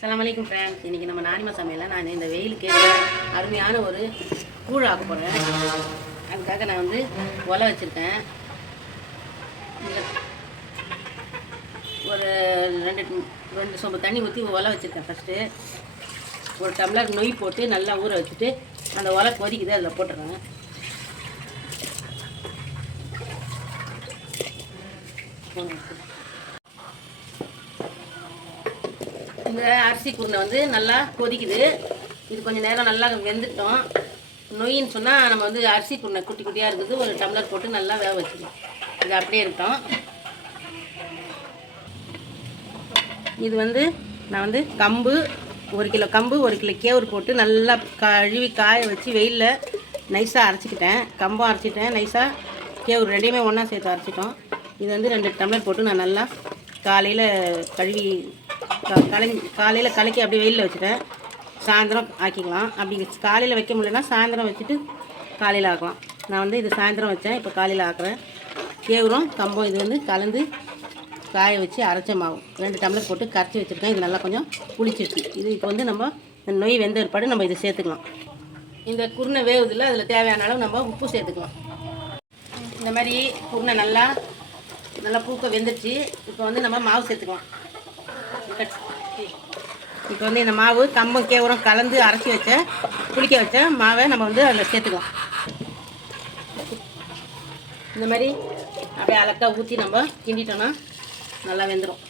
அஸ்ஸலாமு அலைக்கும் ஃப்ரெண்ட்ஸ். இன்றைக்கி நம்ம நானிமா சமையலில் நான் இந்த வெயிலுக்கு அருமையான ஒரு கூழ் ஆக்க போகிறேன். அதுக்காக நான் வந்து ஒலை வச்சுருக்கேன். ஒரு ரெண்டு சொம்பு தண்ணி ஊற்றி ஒலை வச்சுருக்கேன். ஃபஸ்ட்டு ஒரு டம்ளர் நொய் போட்டு நல்லா ஊற வச்சுட்டு அந்த ஒலை கொதிக்குது, அதில் போட்டுறேன். இந்த அரிசி குருணை வந்து நல்லா கொதிக்குது. இது கொஞ்சம் நேரம் நல்லா வெந்துட்டோம். நொயின்னு சொன்னால் நம்ம வந்து அரிசி குருணை குட்டி குட்டியாக இருக்குது, ஒரு டம்ளர் போட்டு நல்லா வேக வச்சுக்கலாம். இது அப்படியே இருக்கட்டும். இது வந்து நான் வந்து கம்பு 1 கிலோ கம்பு 1 கிலோ கேவுரு போட்டு நல்லா கழுவி காய வச்சு வெயிலில் நைஸாக அரைச்சிக்கிட்டேன். கம்பும் அரைச்சிட்டேன், நைஸாக கேவுரு ரெண்டையுமே ஒன்றா சேர்த்து அரைச்சிட்டோம். இது வந்து 2 டம்ளர் போட்டு நான் நல்லா காலையில் கழுவி காலையில் கலக்கி அப்படியே வெயிலில் வச்சுட்டேன். சாயந்தரம் ஆக்கிக்கலாம். அப்படி காலையில் வைக்க முடியலன்னா சாயந்தரம் வச்சுட்டு காலையில் ஆக்கலாம். நான் வந்து இது சாயந்தரம் வச்சேன், இப்போ காலையில் ஆக்குறேன். கேவுரும் கம்பும் இது வந்து கலந்து காய வச்சு அரைச்ச மாவு 2 டம்ளர் போட்டு கரைச்சி வச்சுருக்கேன். இது நல்லா கொஞ்சம் புளிச்சிருச்சு. இது இப்போ வந்து நம்ம நொய் வெந்த ஏற்பாடு நம்ம இதை சேர்த்துக்கலாம். இந்த குருணை வேவுதில் அதில் தேவையான அளவு நம்ம உப்பு சேர்த்துக்கலாம். இந்த மாதிரி குருணை நல்லா பூக்க வெந்துருச்சு. இப்போ வந்து நம்ம மாவு சேர்த்துக்கலாம். இப்போ வந்து இந்த மாவு கம்பம் கேவுரம் கலந்து அரைச்சி வச்ச புளிக்க வச்ச மாவை நம்ம வந்து அதில் சேர்த்துக்கலாம். இந்த மாதிரி அப்படியே அலக்காக ஊற்றி நம்ம கிண்டிட்டோன்னா நல்லா வெந்துடும்.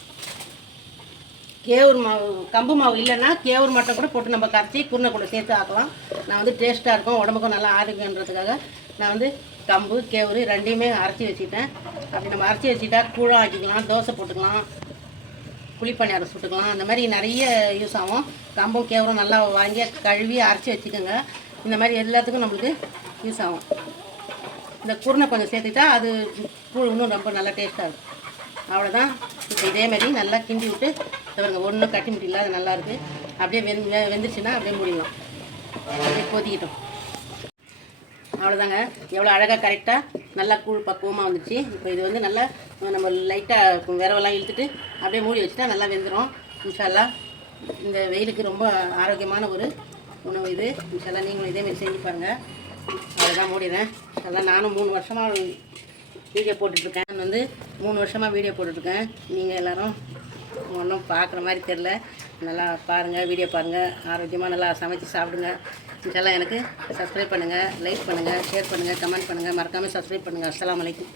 கேவுரு மாவு கம்பு மாவு இல்லைன்னா கேவுரு மட்டும் கூட போட்டு நம்ம கரைச்சி குருணை கூட சேர்த்து ஆக்கலாம். நான் வந்து டேஸ்ட்டாக இருக்கும், உடம்புக்கும் நல்லா ஆரோக்கியன்றதுக்காக நான் வந்து கம்பு கேவுரு ரெண்டையுமே அரைச்சி வச்சுட்டேன். அப்படி நம்ம அரைச்சி வச்சுட்டா கூழம் ஆக்கிக்கலாம், தோசை போட்டுக்கலாம், குழிப்பணியாரம் சுட்டுக்கலாம். அந்த மாதிரி நிறைய யூஸ் ஆகும். கம்பம் கேவரம் நல்லா வாங்கி கழுவி அரைச்சி வச்சுக்கோங்க. இந்த மாதிரி எல்லாத்துக்கும் நம்மளுக்கு யூஸ் ஆகும். இந்த குருணை கொஞ்சம் சேர்த்துட்டா அது கூழ் இன்னும் ரொம்ப நல்லா டேஸ்ட்டாக இருக்கும். அவ்வளோதான். இப்போ இதே மாதிரி நல்லா கிண்டி விட்டு தவிரங்க ஒன்றும் கட்டி முட்டி இல்லாத நல்லாயிருக்கு. அப்படியே வெந்துருச்சுன்னா அப்படியே மூடிடலாம். அப்படியே கொதிக்கிட்டோம். அவ்வளோதாங்க. எவ்வளோ அழகாக கரெக்டாக நல்லா கூழ் பக்குவமாக வந்துடுச்சு. இப்போ இது வந்து நல்லா நம்ம லைட்டாக விரவெல்லாம் இழுத்துட்டு அப்படியே மூடி வச்சுட்டா நல்லா வெந்துடும். இன்ஷா அல்லாஹ் இந்த வெயிலுக்கு ரொம்ப ஆரோக்கியமான ஒரு உணவு இது. இன்ஷா அல்லாஹ் நீங்களும் இதேமாதிரி செஞ்சு பாருங்கள். அவ்வளோதான், மூடிடுறேன். அதெல்லாம் நானும் 3 வருஷமாக வீடியோ போட்டுட்ருக்கேன். நான் வந்து 3 வருஷமாக வீடியோ போட்டுட்ருக்கேன். நீங்கள் எல்லோரும் ஒன்றும் பார்க்குற மாதிரி தெரில. நல்லா பாருங்கள், வீடியோ பாருங்கள், ஆரோக்கியமாக நல்லா சமைச்சு சாப்பிடுங்க. இதெல்லாம் எனக்கு சப்ஸ்கிரைப் பண்ணுங்கள், லைக் பண்ணுங்கள், ஷேர் பண்ணுங்கள், கமெண்ட் பண்ணுங்கள், மறக்காமல் சப்ஸ்கிரைப் பண்ணுங்கள். அஸ்ஸலாமு அலைக்கும்.